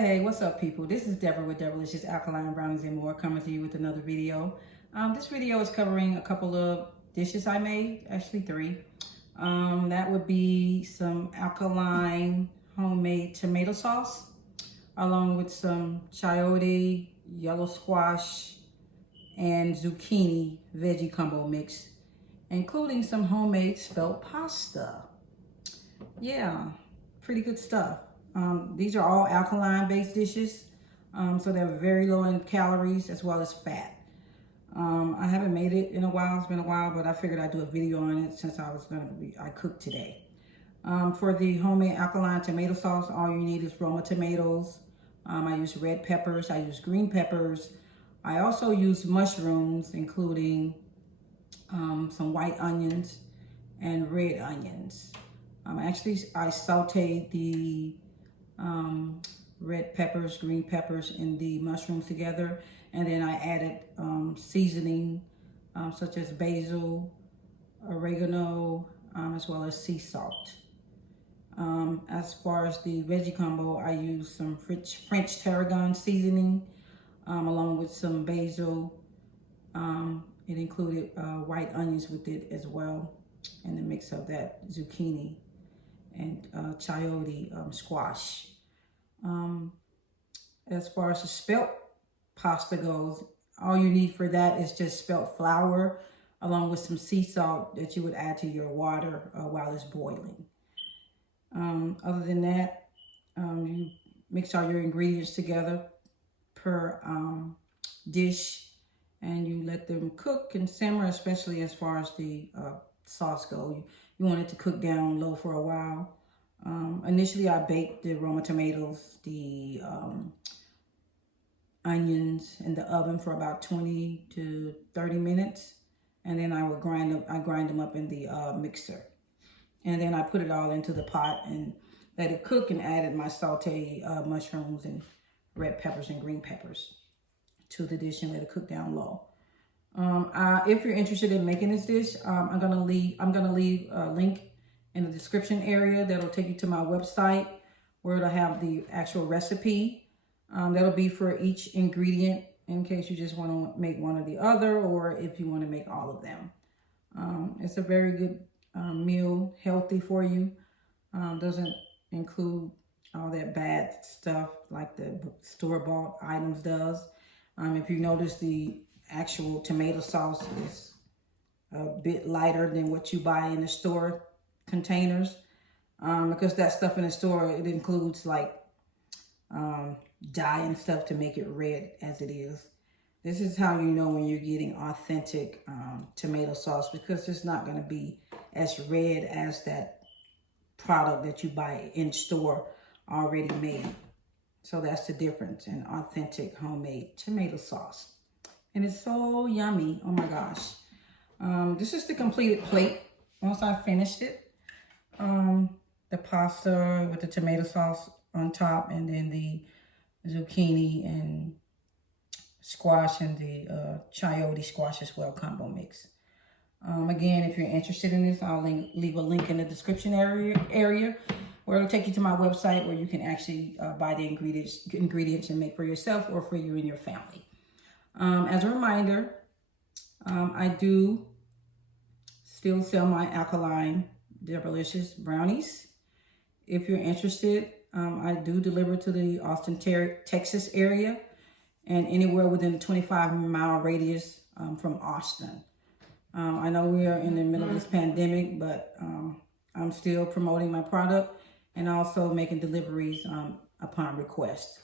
Hey, what's up, people? This is Deborah with Deborahlishus, Alkaline, Brownies, and more, coming to you with another video. This video is covering a couple of dishes I made, actually three. That would be some alkaline homemade tomato sauce, along with some chayote, yellow squash, and zucchini veggie combo mix, including some homemade spelt pasta. Yeah, pretty good stuff. These are all alkaline based dishes, so they're very low in calories as well as fat. I haven't made it in a while, it's been a while, but I figured I'd do a video on it since I cooked today. For the homemade alkaline tomato sauce, all you need is Roma tomatoes. I use red peppers, I use green peppers. I also use mushrooms, including some white onions and red onions. I sauteed the red peppers, green peppers, and the mushrooms together, and then I added seasoning such as basil, oregano, as well as sea salt. As far as the veggie combo, I used some French tarragon seasoning along with some basil. It included white onions with it as well, and the mix of that zucchini and chayote squash. As far as the spelt pasta goes, all you need for that is just spelt flour along with some sea salt that you would add to your water while it's boiling. Other than that, you mix all your ingredients together per dish, and you let them cook and simmer, especially as far as the sauce goes. You want it to cook down low for a while. Initially, I baked the Roma tomatoes, the onions in the oven for about 20 to 30 minutes. And then I grind them up in the mixer. And then I put it all into the pot and let it cook, and added my sauteed mushrooms and red peppers and green peppers to the dish and let it cook down low. If you're interested in making this dish, I'm gonna leave a link in the description area that'll take you to my website, where it'll have the actual recipe. That'll be for each ingredient in case you just want to make one or the other, or if you want to make all of them. It's a very good meal, healthy for you. Doesn't include all that bad stuff like the store-bought items does. If you notice, the actual tomato sauce is a bit lighter than what you buy in the store containers, because that stuff in the store, it includes like dye and stuff to make it red as it is. This is how you know when you're getting authentic tomato sauce, because it's not going to be as red as that product that you buy in store already made. So that's the difference in authentic homemade tomato sauce. And it's so yummy. Oh my gosh. This is the completed plate once I finished it. The pasta with the tomato sauce on top, and then the zucchini and squash and the chayote squash as well combo mix. Again, if you're interested in this, I'll leave a link in the description area where it'll take you to my website, where you can actually buy the ingredients and make for yourself or for you and your family. As a reminder, I do still sell my alkaline Deborahlishus brownies. If you're interested, I do deliver to the Austin, Texas area, and anywhere within a 25-mile radius from Austin. I know we are in the middle of this pandemic, but I'm still promoting my product and also making deliveries upon request.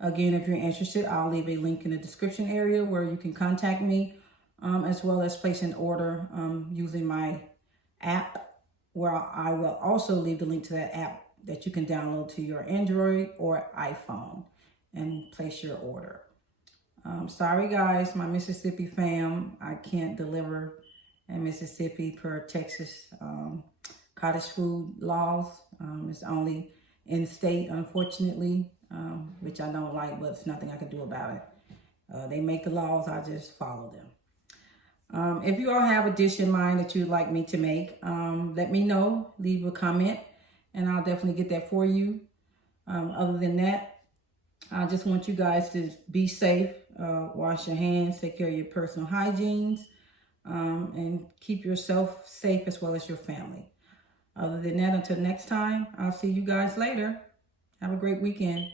Again, if you're interested, I'll leave a link in the description area where you can contact me, as well as place an order using my app, where I will also leave the link to that app that you can download to your Android or iPhone and place your order. Sorry guys, my Mississippi fam, I can't deliver in Mississippi per Texas cottage food laws. It's only in state, unfortunately, which I don't like, but it's nothing I can do about it. They make the laws, I just follow them. If you all have a dish in mind that you'd like me to make, let me know, leave a comment, and I'll definitely get that for you. Other than that, I just want you guys to be safe, wash your hands, take care of your personal hygienes, and keep yourself safe as well as your family. Other than that, until next time, I'll see you guys later. Have a great weekend.